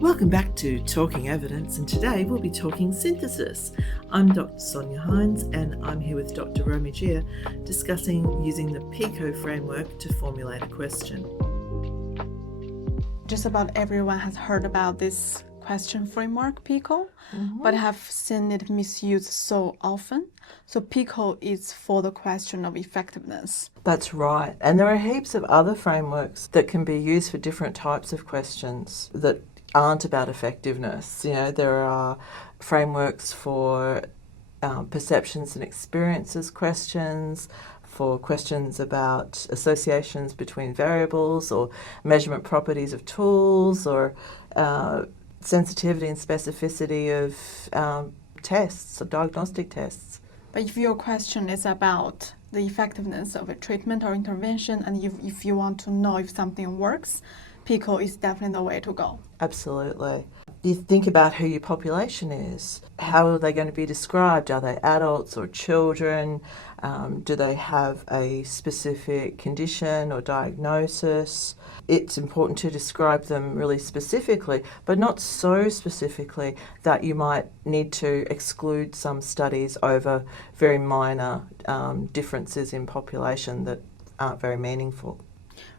Welcome back to Talking Evidence, and today we'll be talking synthesis. I'm Dr. Sonia Hines, and I'm here with Dr. Romy discussing using the PICO framework to formulate a question. Just about everyone has heard about this question framework, PICO, but have seen it misused so often. So PICO is for the question of effectiveness. That's right. And there are heaps of other frameworks that can be used for different types of questions that aren't about effectiveness. You know, there are frameworks for perceptions and experiences questions, for questions about associations between variables or measurement properties of tools, or sensitivity and specificity of tests or diagnostic tests. But if your question is about the effectiveness of a treatment or intervention, and if you want to know if something works, PICO is definitely the way to go. Absolutely. You think about who your population is. How are they going to be described? Are they adults or children? Do they have a specific condition or diagnosis? It's important to describe them really specifically, but not so specifically that you might need to exclude some studies over very minor differences in population that aren't very meaningful.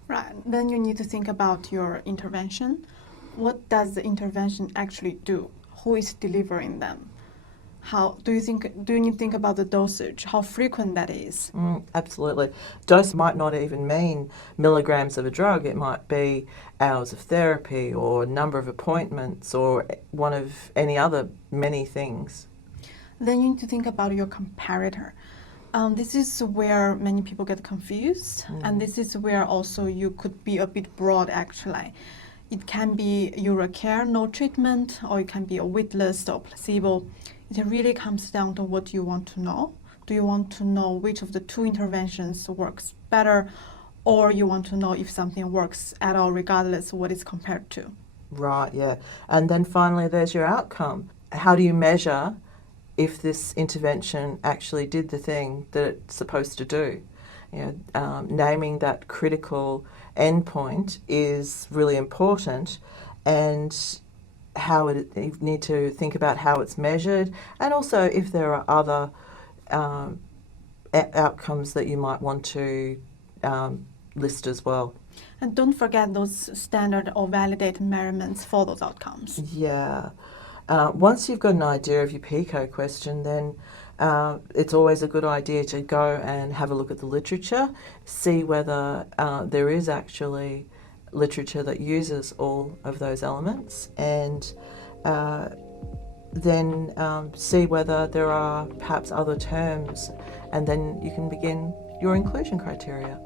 Right. Then you need to think about your intervention. What does the intervention actually do? Who is delivering them? How do you need to think about the dosage, how frequent that is? Absolutely. Dose might not even mean milligrams of a drug. It might be hours of therapy or number of appointments or one of any other many things. Then you need to think about your comparator. This is where many people get confused, and this is where also you could be a bit broad actually. It can be Eurocare, no treatment, or it can be a wait list or placebo. It really comes down to what you want to know. Do you want to know which of the two interventions works better, or you want to know if something works at all regardless of what it's compared to? Right, yeah. And then finally there's your outcome. How do you measure if this intervention actually did the thing that it's supposed to do? You know, naming that critical endpoint is really important, and you need to think about how it's measured, and also if there are other outcomes that you might want to list as well. And don't forget those standard or validated measurements for those outcomes. Yeah. Once you've got an idea of your PICO question, then it's always a good idea to go and have a look at the literature, see whether there is actually literature that uses all of those elements, and then see whether there are perhaps other terms, and then you can begin your inclusion criteria.